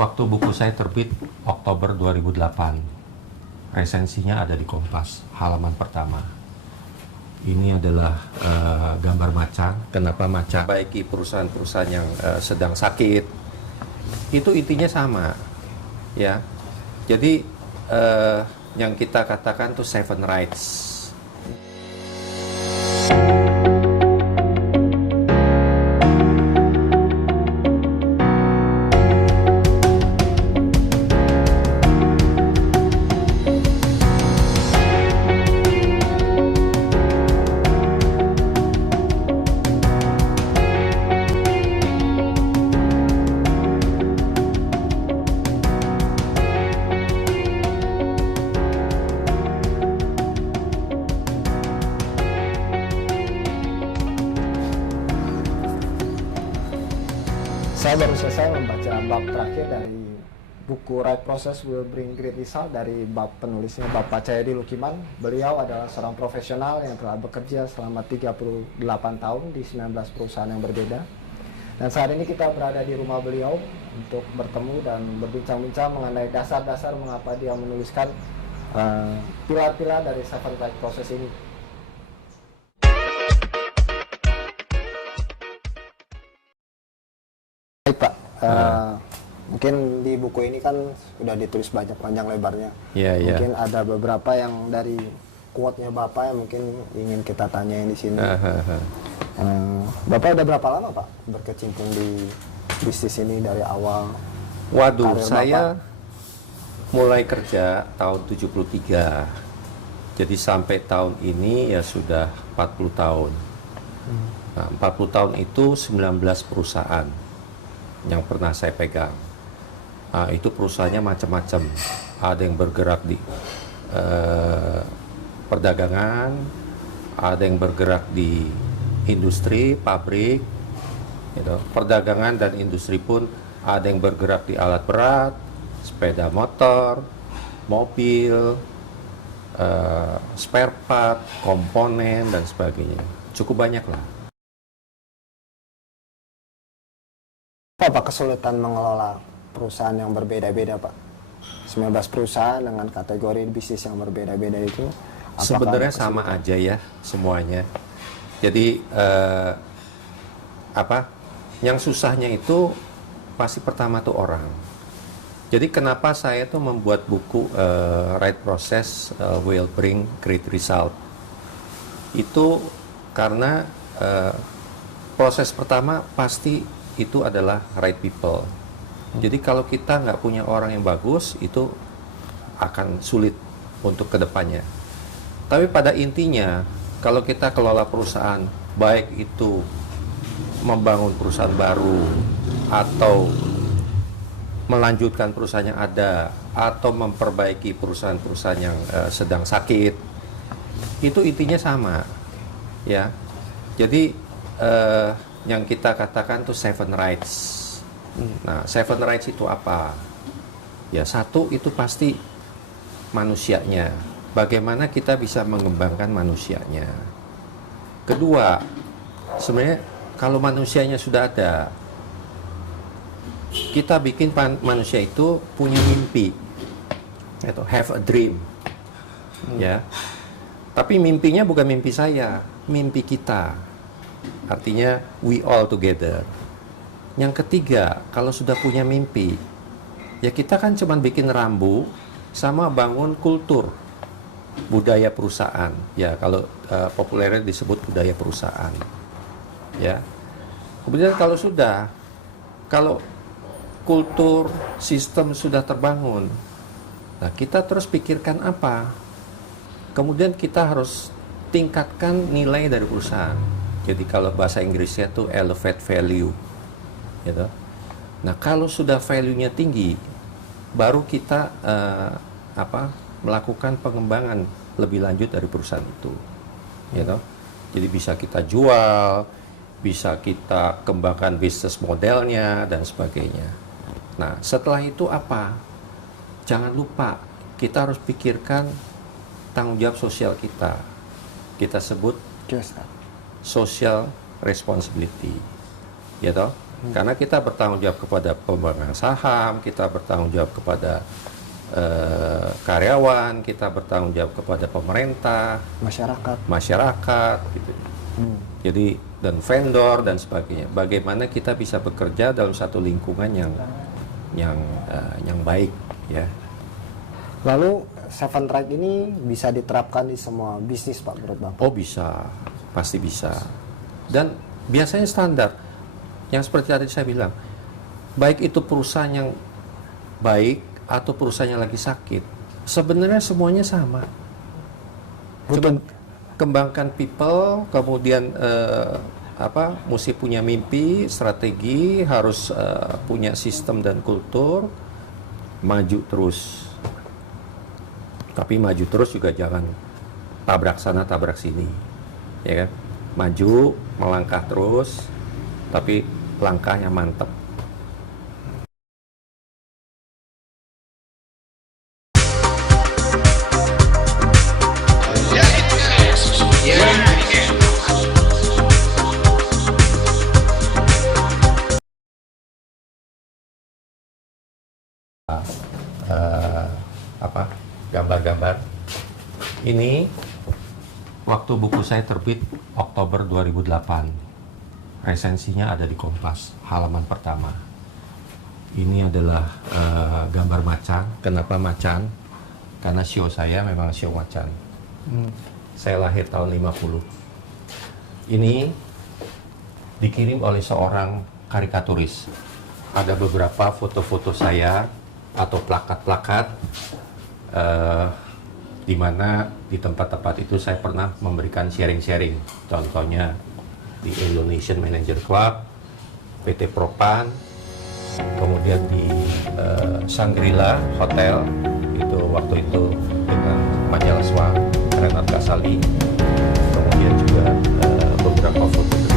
Waktu buku saya terbit Oktober 2008, resensinya ada di Kompas, halaman pertama. Ini adalah gambar macan. Kenapa macan? Baiki perusahaan-perusahaan yang sedang sakit. Itu intinya sama, ya. Jadi yang kita katakan tuh seven rights. Saya baru selesai membaca bab terakhir dari buku Right Process Will Bring Great Result dari bab penulisnya Bapak Cahyadi Lukiman. Beliau adalah seorang profesional yang telah bekerja selama 38 tahun di 19 perusahaan yang berbeda. Dan saat ini kita berada di rumah beliau untuk bertemu dan berbincang-bincang mengenai dasar-dasar mengapa dia menuliskan pilar-pilar dari Seven Right Process ini. Baik Pak, mungkin di buku ini kan sudah ditulis banyak panjang lebarnya. Mungkin ada beberapa yang dari quote-nya Bapak yang mungkin ingin kita tanyain di sini. Bapak udah berapa lama Pak berkecimpung di bisnis ini dari awal? Waduh, saya mulai kerja tahun 73. Jadi sampai tahun ini ya sudah 40 tahun. Nah, 40 tahun itu 19 perusahaan yang pernah saya pegang. Nah, itu perusahaannya macam-macam. Ada yang bergerak di perdagangan, ada yang bergerak di industri, pabrik, gitu. Perdagangan dan industri pun ada yang bergerak di alat berat, sepeda motor, mobil, spare part, komponen, dan sebagainya. Cukup banyak lah. Apa kesulitan mengelola perusahaan yang berbeda-beda Pak? 19 perusahaan dengan kategori bisnis yang berbeda-beda itu sebenarnya sama aja ya semuanya. Jadi yang susahnya itu pasti pertama tuh orang. Jadi kenapa saya tuh membuat buku Right Process Will Bring Great Result, itu karena proses pertama pasti itu adalah right people. Jadi kalau kita nggak punya orang yang bagus, itu akan sulit untuk kedepannya. Tapi pada intinya, kalau kita kelola perusahaan, baik itu membangun perusahaan baru, atau melanjutkan perusahaan yang ada, atau memperbaiki perusahaan-perusahaan yang sedang sakit, itu intinya sama, ya. Jadi yang kita katakan tuh seven rights. Nah, seven rights itu apa? Ya, satu itu pasti manusianya. Bagaimana kita bisa mengembangkan manusianya. Kedua, sebenarnya kalau manusianya sudah ada, kita bikin manusia itu punya mimpi, itu have a dream, ya. Tapi mimpinya bukan mimpi saya, mimpi kita. Artinya we all together. Yang ketiga, kalau sudah punya mimpi, ya kita kan cuma bikin rambu sama bangun kultur budaya perusahaan. Ya kalau populernya disebut budaya perusahaan. Ya. Kemudian kalau kultur sistem sudah terbangun, nah kita terus pikirkan apa? Kemudian kita harus tingkatkan nilai dari perusahaan. Jadi kalau bahasa Inggrisnya tuh elevate value, gitu. Nah kalau sudah value-nya tinggi, baru kita melakukan pengembangan lebih lanjut dari perusahaan itu, gitu. Jadi bisa kita jual, bisa kita kembangkan bisnis modelnya dan sebagainya. Nah setelah itu apa? Jangan lupa kita harus pikirkan tanggung jawab sosial kita. Kita sebut social responsibility, ya toh. Karena kita bertanggung jawab kepada pemegang saham, kita bertanggung jawab kepada karyawan, kita bertanggung jawab kepada pemerintah, masyarakat, gitu. Jadi dan vendor dan sebagainya. Bagaimana kita bisa bekerja dalam satu lingkungan yang baik, ya. Lalu Seven Right ini bisa diterapkan di semua bisnis, Pak, menurut Bapak? Oh bisa, pasti bisa. Dan biasanya standar. Yang seperti tadi saya bilang, baik itu perusahaan yang baik atau perusahaan yang lagi sakit, sebenarnya semuanya sama. Coba kembangkan people, kemudian mesti punya mimpi, strategi, harus punya sistem dan kultur, maju terus. Tapi maju terus juga jangan tabrak sana tabrak sini, ya kan? Maju, melangkah terus, tapi langkahnya mantap. Gambar-gambar ini waktu buku saya terbit Oktober 2008, resensinya ada di Kompas halaman pertama. Ini adalah gambar macan. Kenapa macan? Karena show saya memang show macan. Saya lahir tahun 50. Ini dikirim oleh seorang karikaturis. Ada beberapa foto-foto saya atau plakat-plakat di mana di tempat-tempat itu saya pernah memberikan sharing-sharing. Contohnya di Indonesian Manager Club, PT Propan, kemudian di Shangri-La Hotel, itu waktu itu dengan majalah Swang, Renat Kasali, kemudian juga beberapa foto